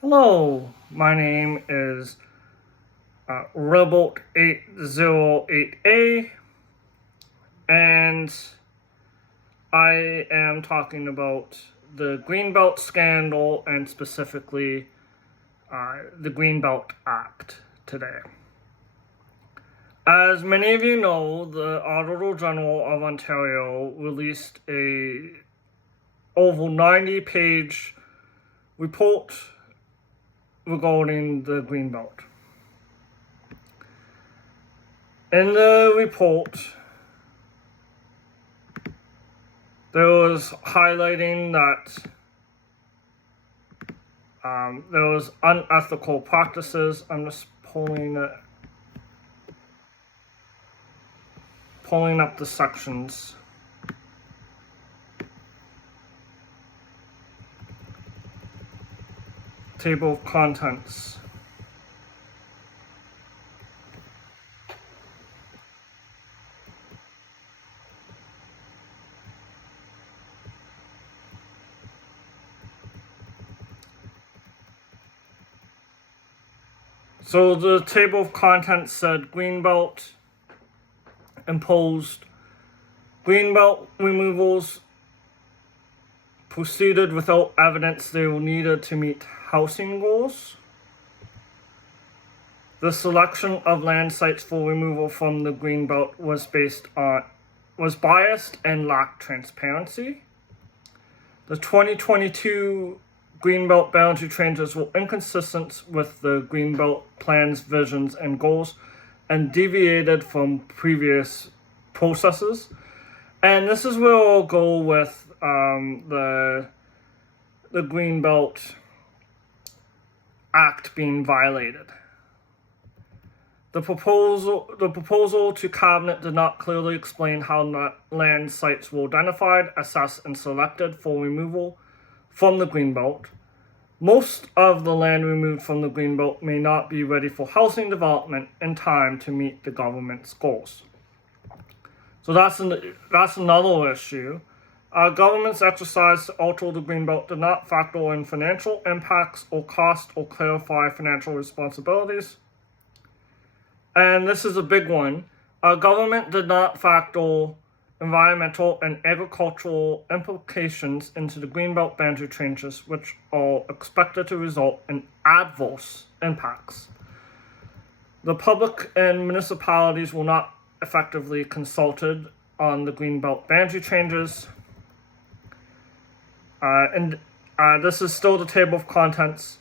Hello, my name is Rebel 808A, and I am talking about the Greenbelt scandal and specifically the Greenbelt Act today. As many of you know, the Auditor General of Ontario released a over 90-page report regarding the Greenbelt. In the report, there was highlighting that there was unethical practices. I'm just pulling up the sections. Table of contents. So the table of contents said Greenbelt imposed Greenbelt removals proceeded without evidence they were needed to meet housing goals. The selection of land sites for removal from the Greenbelt was biased and lacked transparency. The 2022 Greenbelt boundary changes were inconsistent with the Greenbelt plan's visions and goals and deviated from previous processes. And this is where I'll go with the Greenbelt Act being violated. The proposal to Cabinet did not clearly explain how land sites were identified, assessed, and selected for removal from the Greenbelt. Most of the land removed from the Greenbelt may not be ready for housing development in time to meet the government's goals. So that's another issue. Government's exercise to alter the Greenbelt did not factor in financial impacts or cost or clarify financial responsibilities. And this is a big one. Government did not factor environmental and agricultural implications into the Greenbelt boundary changes, which are expected to result in adverse impacts. The public and municipalities were not effectively consulted on the Greenbelt boundary changes. This is still the table of contents.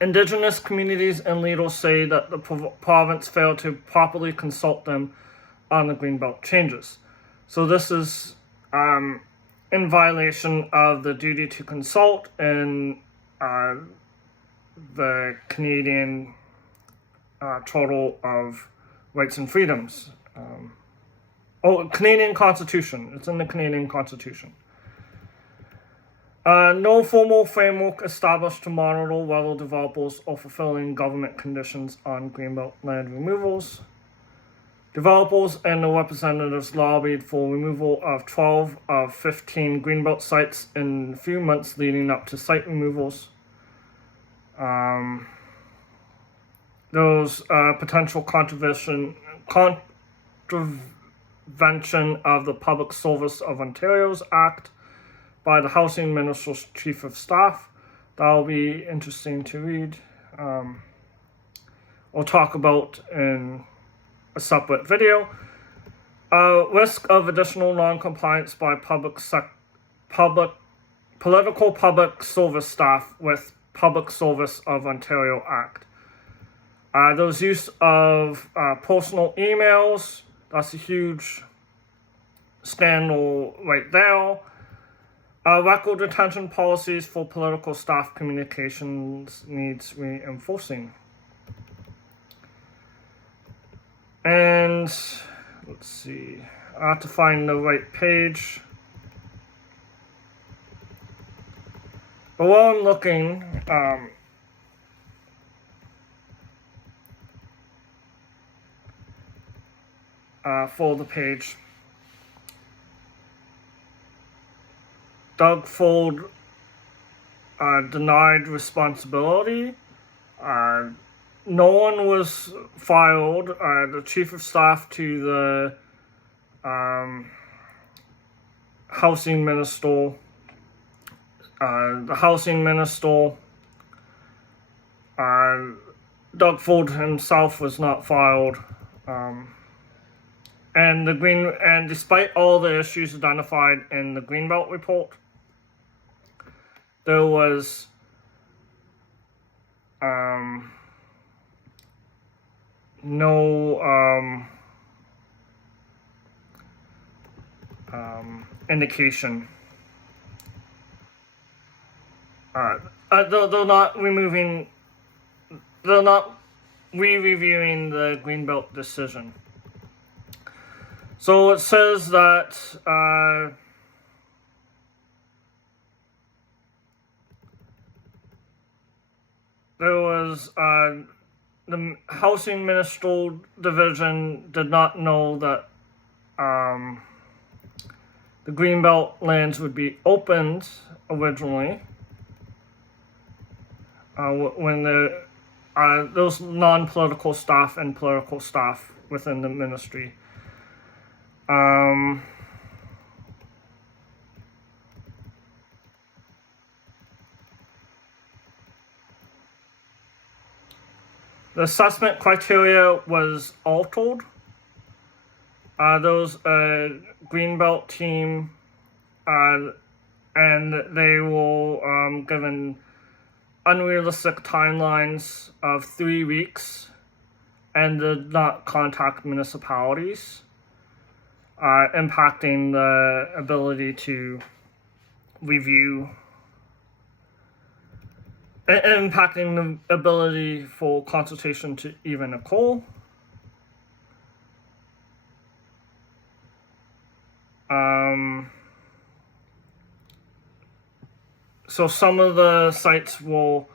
Indigenous communities and leaders say that the province failed to properly consult them on the Greenbelt changes. So this is in violation of the duty to consult in the Canadian Charter of Rights and Freedoms. Canadian Constitution. It's in the Canadian Constitution. No formal framework established to monitor whether developers are fulfilling government conditions on Greenbelt land removals. Developers and their representatives lobbied for removal of 12 of 15 Greenbelt sites in the few months leading up to site removals. There was potential contravention of the Public Service of Ontario's Act by the Housing Minister's Chief of Staff. That'll be interesting to read. We'll talk about in a separate video. Risk of additional non-compliance by political public service staff with Public Service of Ontario Act. There's use of personal emails. That's a huge scandal right there. Record retention policies for political staff communications needs reinforcing. And let's see, I have to find the right page. But while I'm looking, for the page, Doug Ford denied responsibility. No one was filed. The chief of staff to the housing minister, Doug Ford himself was not filed. And despite all the issues identified in the Greenbelt report, there was no indication. They're not re-reviewing the Greenbelt decision. So it says that there was the Housing Ministerial Division did not know that the Greenbelt lands would be opened originally when those non-political staff and political staff within the ministry. The assessment criteria was altered. Those Greenbelt team, and they were given unrealistic timelines of 3 weeks and did not contact municipalities, impacting the ability to review, impacting the ability for consultation to even occur. So some of the sites will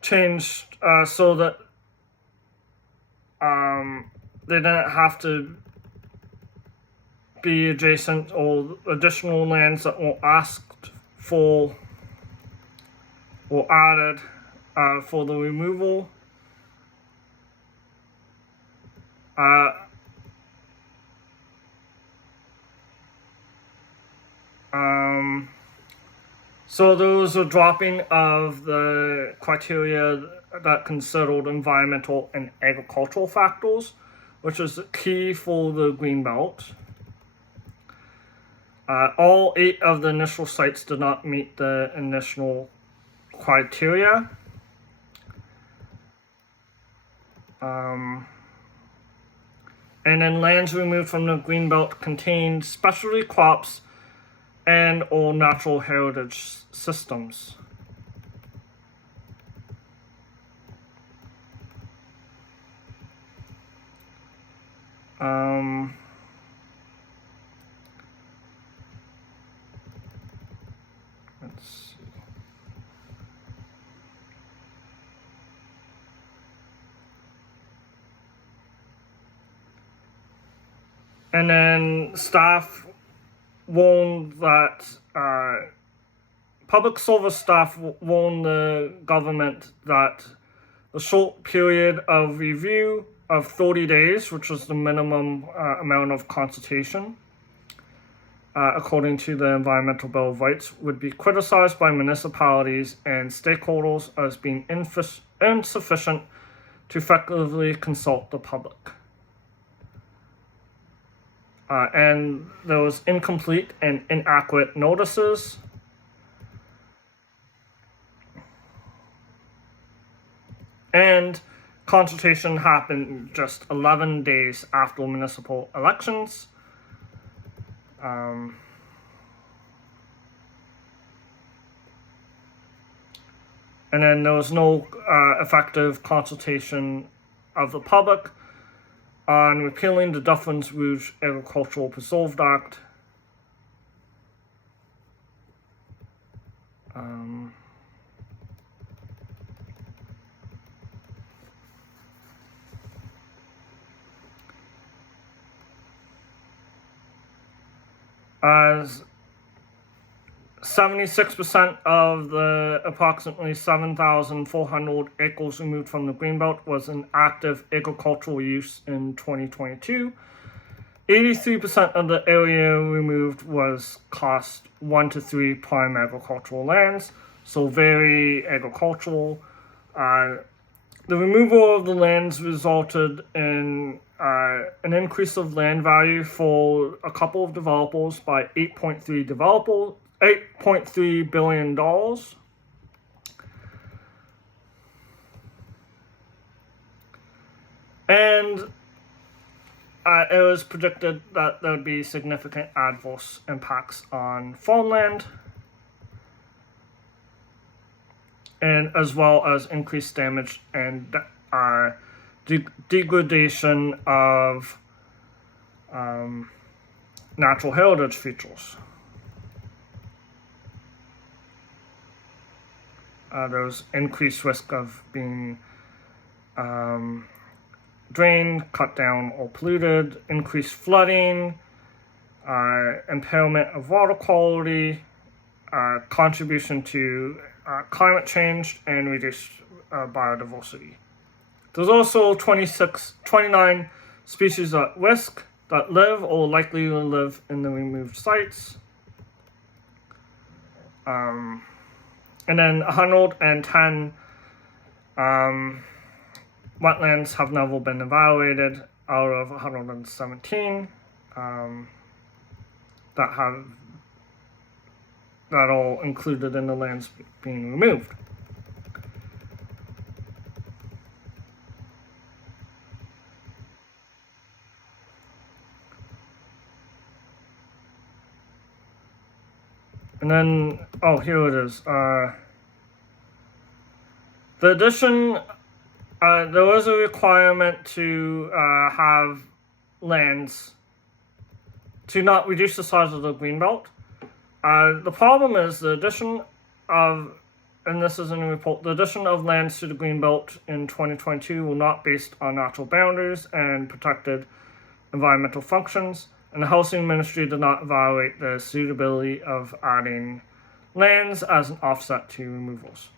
change so that they didn't have to be adjacent or additional lands that were asked for or added for the removal. So there was a dropping of the criteria that considered environmental and agricultural factors, which is key for the Greenbelt. All 8 of the initial sites did not meet the initial criteria. And then lands removed from the Greenbelt contained specialty crops and or natural heritage systems. Let's see. And then staff warned that public service staff warned the government that the short period of review of 30 days, which was the minimum amount of consultation, according to the Environmental Bill of Rights, would be criticized by municipalities and stakeholders as being insufficient to effectively consult the public. And there was incomplete and inaccurate notices. And consultation happened just 11 days after municipal elections. And then there was no effective consultation of the public on repealing the Dufferin Rouge Agricultural Preserve Act. 76% of the approximately 7,400 acres removed from the Greenbelt was in active agricultural use in 2022. 83% of the area removed was Class 1 to 3 prime agricultural lands, so very agricultural. The removal of the lands resulted in an increase of land value for a couple of developers by $8.3 billion. And it was predicted that there would be significant adverse impacts on farmland, and as well as increased damage and degradation of natural heritage features. There's increased risk of being drained, cut down, or polluted, increased flooding, impairment of water quality, contribution to climate change, and reduced biodiversity. There's also 29 species at risk that live or likely to live in the removed sites. And then 110 wetlands have never been evaluated out of 117 that are included in the lands being removed. And then, here it is. The addition, there was a requirement to have lands to not reduce the size of the Greenbelt. The problem is the addition of, and this is in the report, the addition of lands to the Greenbelt in 2022 were not based on natural boundaries and protected environmental functions, and the Housing Ministry did not evaluate the suitability of adding lands as an offset to removals.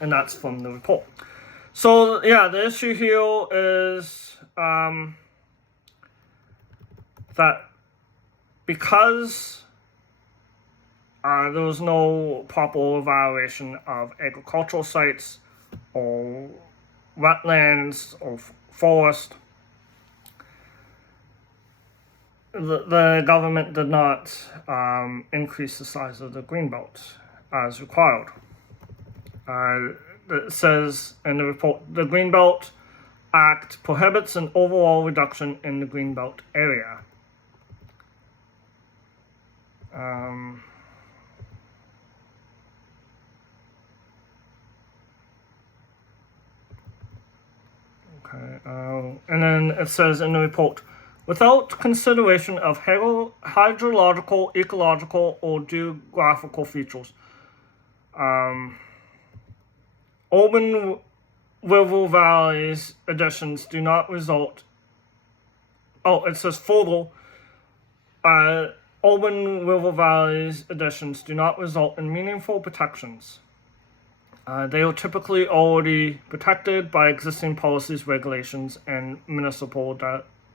And that's from the report. So, yeah, the issue here is that because there was no proper evaluation of agricultural sites or wetlands or forest, the government did not increase the size of the Greenbelt as required. It says in the report, the Greenbelt Act prohibits an overall reduction in the Greenbelt area. And then it says in the report, without consideration of hydrological, ecological, or geographical features, urban river valleys additions do not result. It says further, urban river valleys additions do not result in meaningful protections. They are typically already protected by existing policies, regulations, and municipal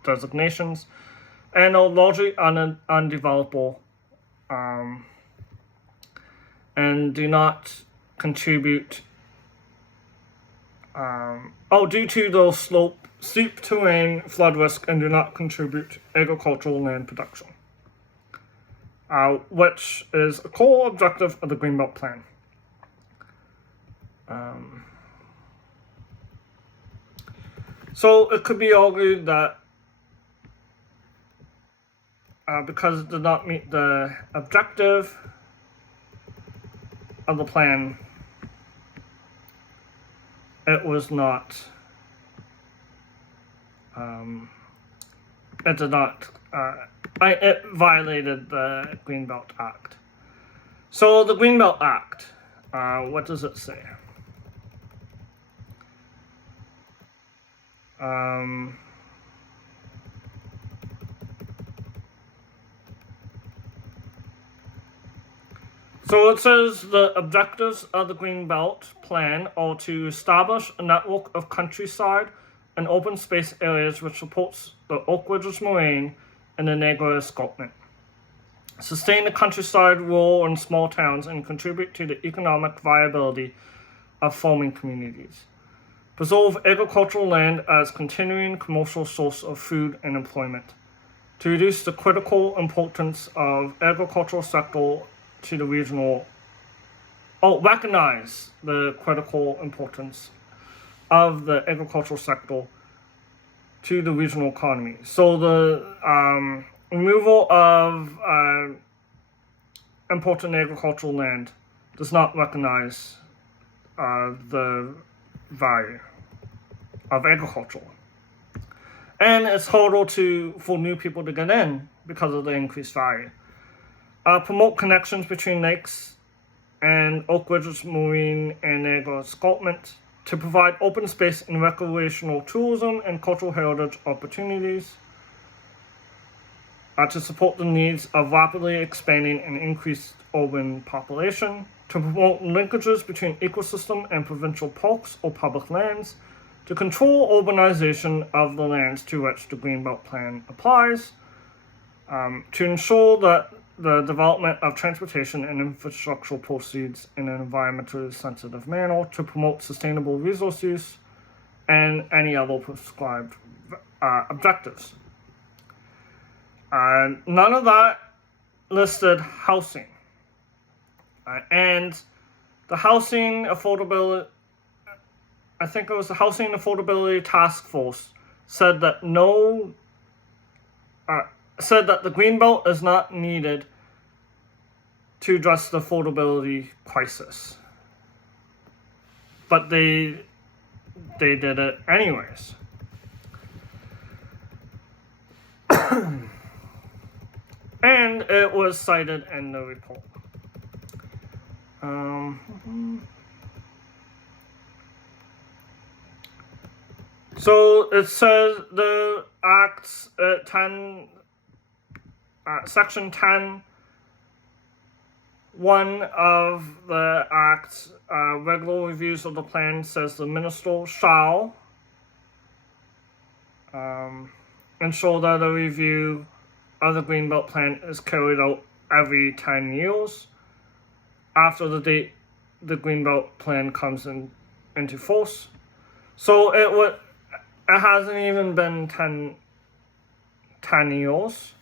designations, and are largely undevelopable, and do not contribute due to the steep terrain, flood risk, and do not contribute to agricultural land production, which is a core objective of the Greenbelt Plan. So it could be argued that because it did not meet the objective of the plan, it was not, it violated the Greenbelt Act. So the Greenbelt Act, what does it say? So it says the objectives of the Greenbelt plan are to establish a network of countryside and open space areas which supports the Oak Ridges Moraine and the Niagara Escarpment, sustain the countryside, rural, and small towns, and contribute to the economic viability of farming communities, preserve agricultural land as continuing commercial source of food and employment, to reduce the critical importance of agricultural sector to the regional, recognize the critical importance of the agricultural sector to the regional economy. So the removal of important agricultural land does not recognize the value of agriculture. And it's harder for new people to get in because of the increased value. Promote connections between lakes and Oak Ridges Marine and Niagara Escarpment to provide open space and recreational tourism and cultural heritage opportunities. To support the needs of rapidly expanding and increased urban population. To promote linkages between ecosystem and provincial parks or public lands. To control urbanization of the lands to which the Greenbelt Plan applies. To ensure that the development of transportation and infrastructure proceeds in an environmentally sensitive manner, to promote sustainable resource use, and any other prescribed objectives. None of that listed housing. And the housing affordability, I think it was the Housing Affordability Task Force, said that the Greenbelt is not needed to address the affordability crisis. But they did it anyways. And it was cited in the report. So it says the Acts Section 10(1) of the Act, regular reviews of the plan says the minister shall ensure that a review of the Greenbelt Plan is carried out every 10 years after the date the Greenbelt Plan comes into force. So it hasn't even been 10 years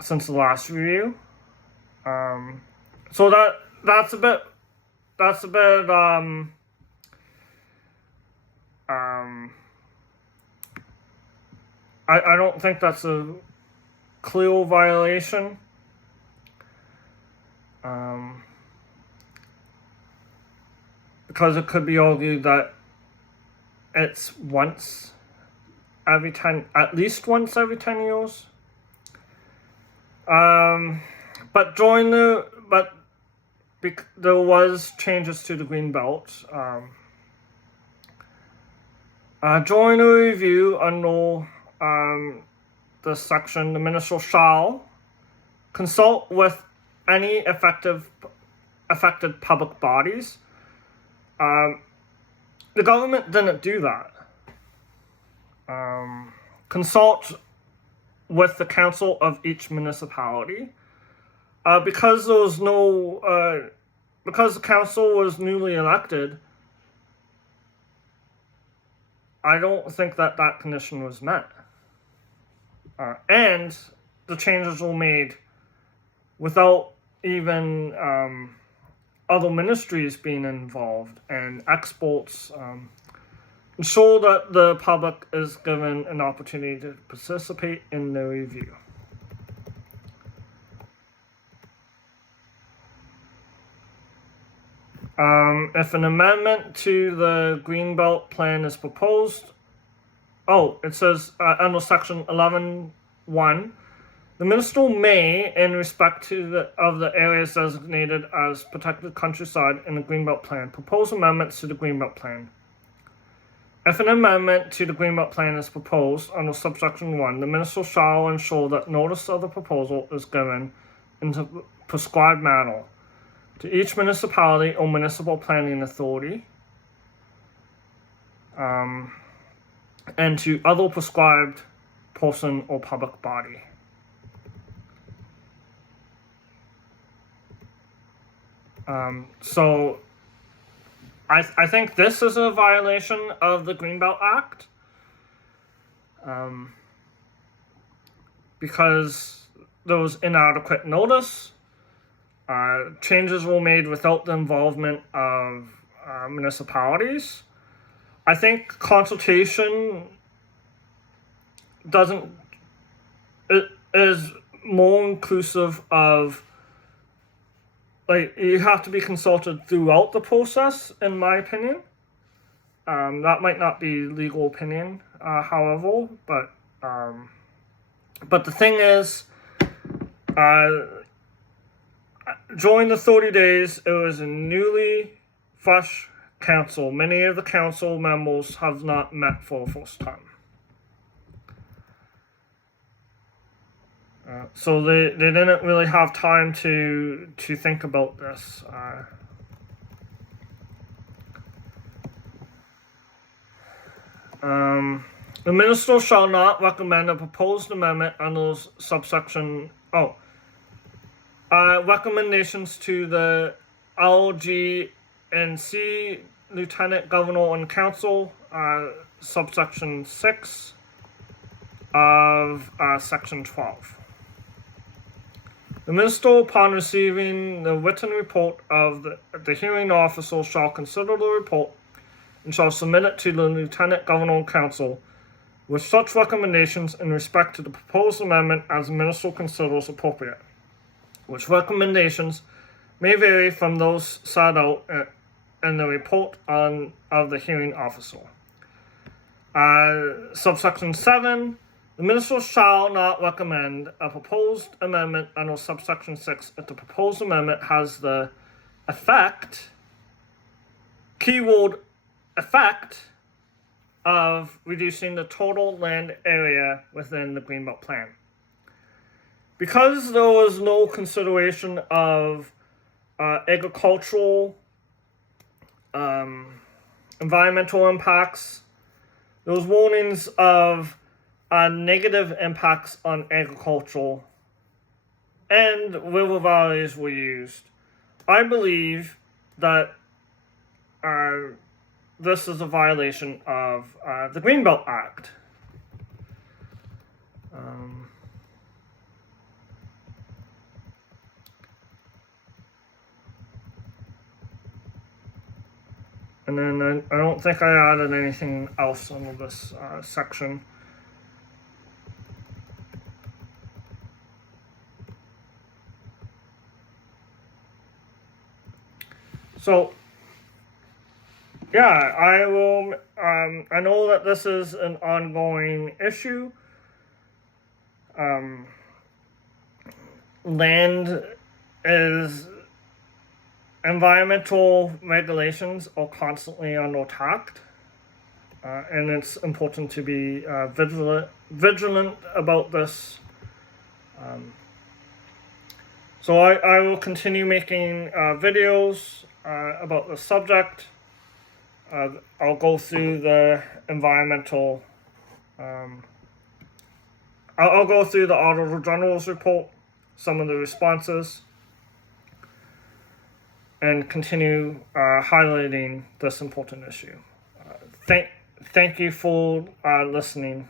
since the last review. So that's a bit I don't think that's a clear violation. Because it could be argued that it's at least once every 10 years. But there was changes to the Greenbelt. During the review under the section, the minister shall consult with any affected public bodies. The government didn't do that. Consult with the council of each municipality. Because there was because the council was newly elected, I don't think that condition was met. And the changes were made without even other ministries being involved, and experts ensure that the public is given an opportunity to participate in the review. If an amendment to the Greenbelt Plan is proposed, it says under section 11(1), the minister may, in respect of the areas designated as protected countryside in the Greenbelt Plan, propose amendments to the Greenbelt Plan. If an amendment to the Greenbelt Plan is proposed under subsection 1, the minister shall ensure that notice of the proposal is given in prescribed manner to each municipality or municipal planning authority, and to other prescribed person or public body. So I think this is a violation of the Greenbelt Act, because there was inadequate notice. Changes were made without the involvement of municipalities. I think consultation is more inclusive of, like, you have to be consulted throughout the process, in my opinion. That might not be legal opinion, however, but the thing is, during the 30 days, it was a newly fresh council. Many of the council members have not met for the first time. So they didn't really have time to think about this. The minister shall not recommend a proposed amendment under subsection recommendations to the LG&C Lieutenant Governor and Council, subsection 6 of section 12. The minister, upon receiving the written report of the hearing officer, shall consider the report and shall submit it to the Lieutenant Governor and Council with such recommendations in respect to the proposed amendment as the minister considers appropriate, which recommendations may vary from those set out in the report of the hearing officer. Subsection 7, the minister shall not recommend a proposed amendment under subsection 6 if the proposed amendment has the effect, keyword effect, of reducing the total land area within the Greenbelt Plan. Because there was no consideration of agricultural, environmental impacts, there was warnings of negative impacts on agriculture, and river valleys were used. I believe that this is a violation of the Greenbelt Act. And then I don't think I added anything else under this section. So, yeah, I will. I know that this is an ongoing issue. Land is. Environmental regulations are constantly under attack, and it's important to be vigilant about this. So I will continue making videos about the subject. I'll go through the environmental. I'll go through the Auditor General's report, some of the responses, and continue highlighting this important issue. Thank you for listening.